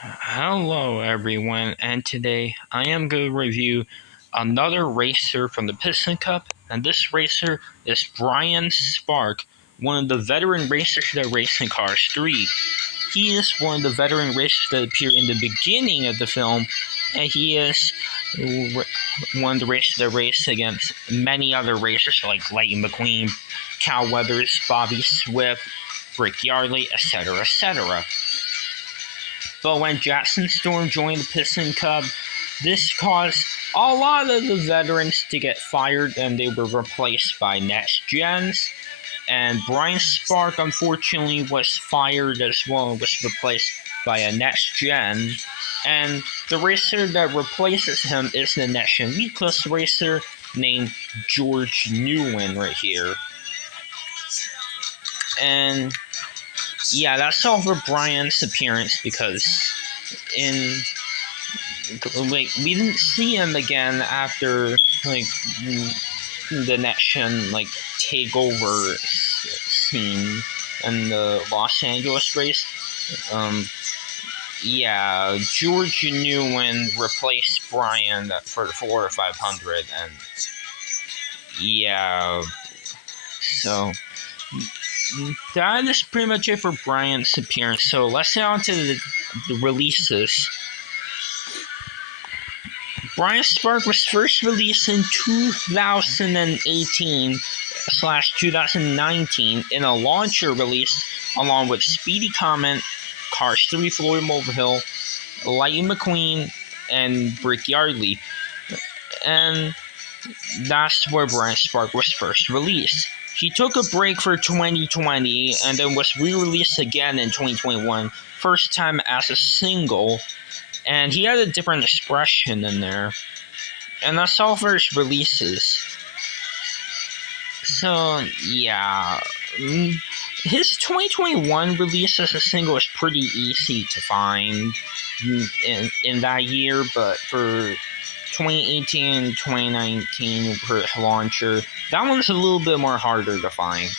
Hello, everyone, and today I am going to review another racer from the Piston Cup, and this racer is Brian Spark, one of the veteran racers that race in Cars 3. He is one of the veteran racers that appear in the beginning of the film, and he is one of the racers that race against many other racers like Lightning McQueen, Cal Weathers, Bobby Swift, Rick Yardley, etc., etc. But when Jackson Storm joined the Piston Cup, this caused a lot of the veterans to get fired and they were replaced by next gens. And Brian Spark, unfortunately, was fired as well and was replaced by a next gen. And the racer that replaces him is the next gen Nicholas racer named George Newland right here. And yeah, that's all for Brian's appearance because we didn't see him again after the next gen takeover scene in the Los Angeles race. Yeah, George Newland replaced Brian for the 4 or 500, and yeah, so that is pretty much it for Brian's appearance. So let's get on to the releases. Brian Spark was first released in 2018/2019 in a launcher release along with Speedy Comet, Cars 3 Floyd Mulvihill, Lightning McQueen, and Rick Yardley. And that's where Brian Spark was first released. He took a break for 2020 and then was re-released again in 2021, first time as a single, and he had a different expression in there. And that's all for his releases. So, yeah. His 2021 release as a single is pretty easy to find in that year, but for 2018 and 2019 for launcher, that one's a little bit more harder to find.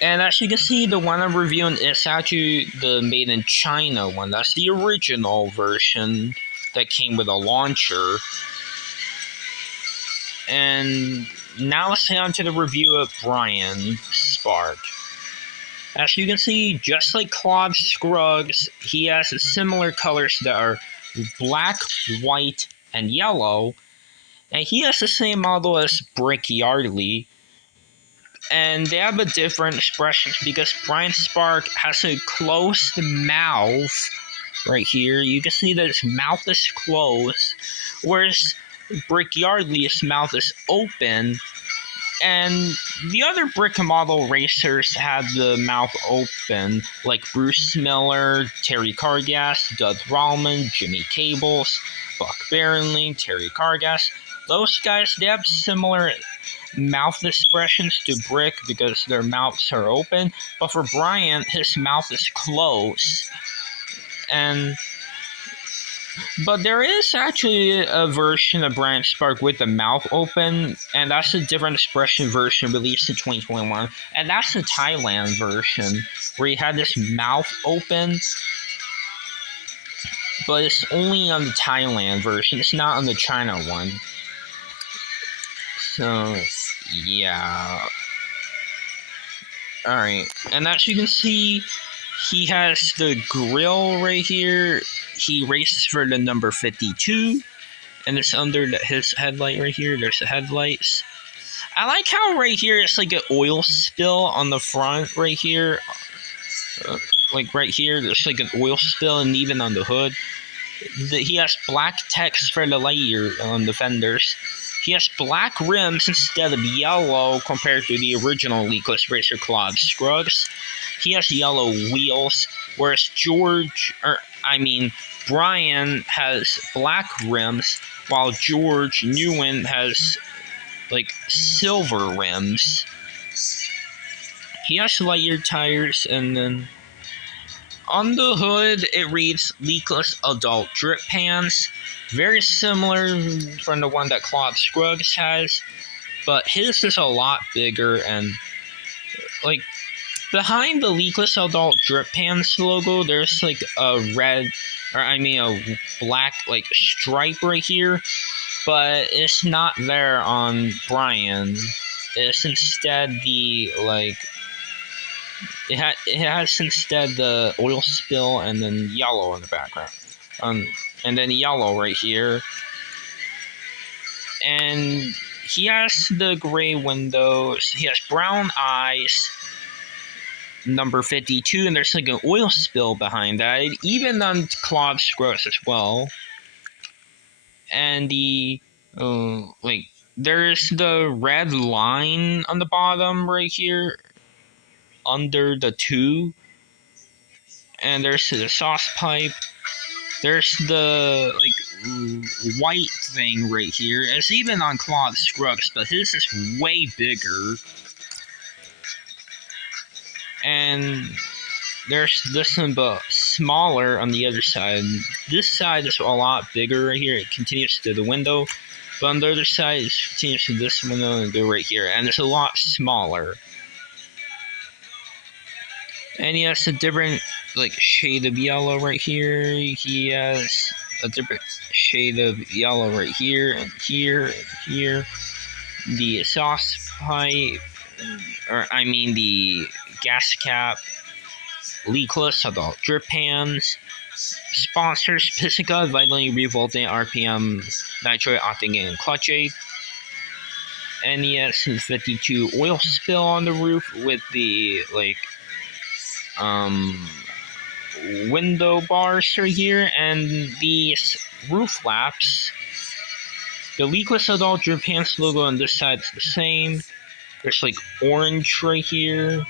And as you can see, the one I'm reviewing is actually the made in China one. That's the original version that came with a launcher. And now let's get on to the review of Brian Spark. As you can see, just like Claude Scruggs, he has similar colors that are black, white, and yellow. And he has the same model as Rick Yardley. And they have a different expression because Brian Spark has a closed mouth right here. You can see that his mouth is closed, whereas Rick Yardley's mouth is open. And the other brick model racers have the mouth open, like Bruce Miller, Terry Cargas, Doug Rallman, Jimmy Cables, Buck Barronley, Terry Cargas. Those guys, they have similar mouth expressions to Brick because their mouths are open, but for Brian, his mouth is closed. But there is actually a version of Brian Spark with the mouth open, and that's a different expression version released in 2021, and that's the Thailand version where he had this mouth open, but it's only on the Thailand version, it's not on the China one. So, yeah. Alright, and as you can see, he has the grill right here. He races for the number 52, and it's under his headlight right here. There's the headlights. I like how right here it's like an oil spill on the front right here. Like right here, there's like an oil spill, and even on the hood. He has black text for the light on the fenders. He has black rims instead of yellow compared to the original Leakless Racer Claude Scruggs. He has yellow wheels, whereas Brian has black rims, while George Newland has like silver rims. He has lighter tires, and then on the hood it reads Leakless Adult Drip Pants. Very similar from the one that Claude Scruggs has, but his is a lot bigger, and like behind the Leakless Adult Drip Pants logo, there's like a black like stripe right here, but it's not there on Brian. It's instead the like it has instead the oil spill and then yellow in the background, and then yellow right here, and he has the gray windows. He has brown eyes. Number 52, and there's like an oil spill behind that, even on Claude Scruggs as well. And there's the red line on the bottom right here under the 2, and there's the sauce pipe. There's the white thing right here. It's even on Claude Scruggs, but his is way bigger. And there's this one, but smaller on the other side. This side is a lot bigger right here. It continues to the window, but on the other side, it continues to this window and go right here, and it's a lot smaller. And he has a different shade of yellow right here. He has a different shade of yellow right here and here and here. The sauce pipe, the gas cap, Leakless Adult Drip Pans, sponsors Pisica, Vitally Revolting, RPM, Nitro Octane, and Clutch Aid. NES 52 oil spill on the roof with the window bars right here, and these roof flaps. The Leakless Adult Drip Pants logo on this side is the same. There's orange right here.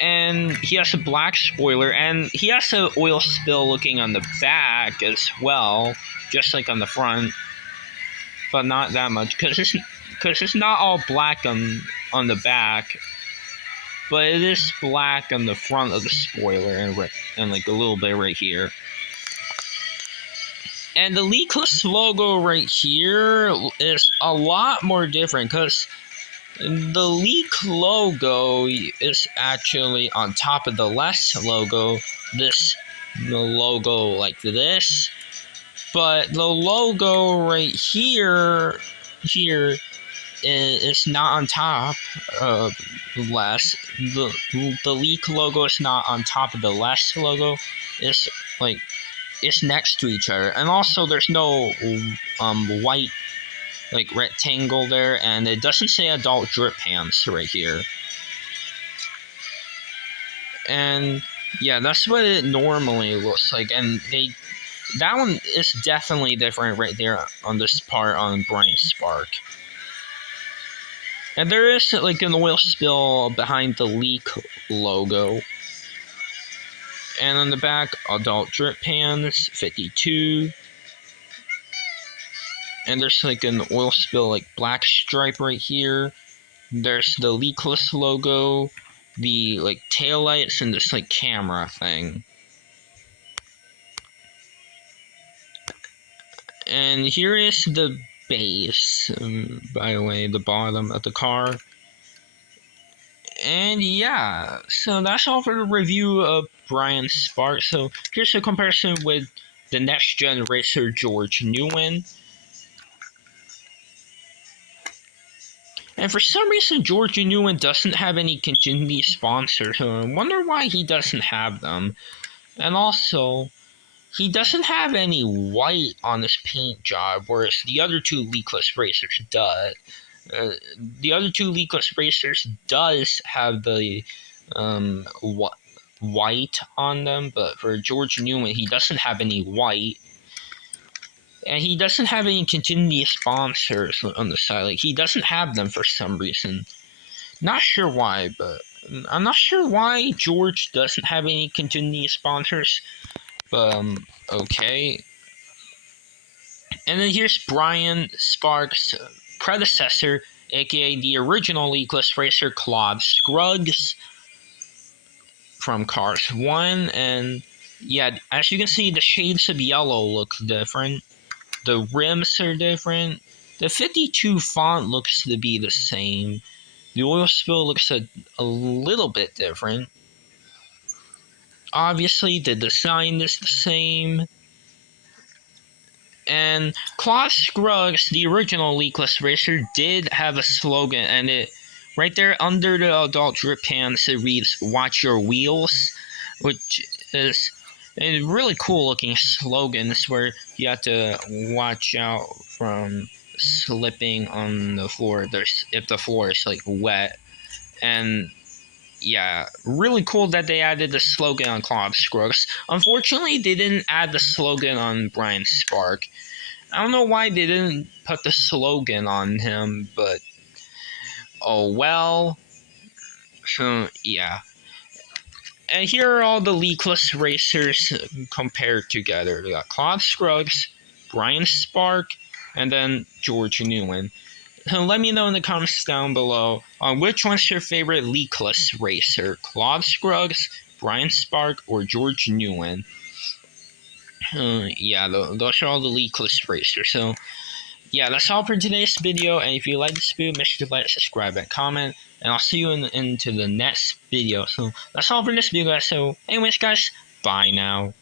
And he has a black spoiler, and he has an oil spill looking on the back as well, just like on the front, but not that much, because it's not all black on the back, but it is black on the front of the spoiler and a little bit right here. And the Leakless logo right here is a lot more different, because the Leak logo is actually on top of the less logo, the logo like this, but the logo right here is not on top of less. The Leak logo is not on top of the less logo. It's next to each other, and also there's no white rectangle there, and it doesn't say Adult Drip Pants right here. And yeah, that's what it normally looks like, and that one is definitely different right there on this part on Brian Spark. And there is an oil spill behind the Leak logo. And on the back, Adult Drip Pans 52. And there's an oil spill black stripe right here. There's the Leakless logo, the taillights, and this camera thing. And here is the base, by the way, the bottom of the car. And yeah, so that's all for the review of Brian Spark. So here's a comparison with the next gen racer George Newman. And for some reason, George Newman doesn't have any contingency sponsors, so I wonder why he doesn't have them. And also, he doesn't have any white on this paint job, whereas the other two Leakless racers does. The other two Leakless racers does have the white on them, but for George Newman, he doesn't have any white. And he doesn't have any contingency sponsors on the side. He doesn't have them for some reason. Not sure why, but I'm not sure why George doesn't have any contingency sponsors. But, okay. And then here's Brian Spark's predecessor, aka the original Leakless racer, Claude Scruggs from Cars 1. And yeah, as you can see, the shades of yellow look different. The rims are different. The 52 font looks to be the same. The oil spill looks a little bit different. Obviously, the design is the same. And Claude Scruggs, the original leakless racer, did have a slogan, and it right there under the adult drip pans it reads "Watch your wheels," which is a really cool looking slogan. It's where you have to watch out from slipping on the floor. If the floor is like wet, and yeah, really cool that they added the slogan on Claude Scruggs. Unfortunately, they didn't add the slogan on Brian Spark. I don't know why they didn't put the slogan on him, but oh well. So yeah. And here are all the leakless racers compared together. We got Claude Scruggs, Brian Spark, and then George Newman. Let me know in the comments down below which one's your favorite leakless racer, Claude Scruggs, Brian Spark, or George Newman. Yeah, those are all the leakless racers. So yeah, that's all for today's video. And if you like this video, make sure to like, subscribe, and comment. And I'll see you into the next video. So that's all for this video, guys. So anyways, guys, bye now.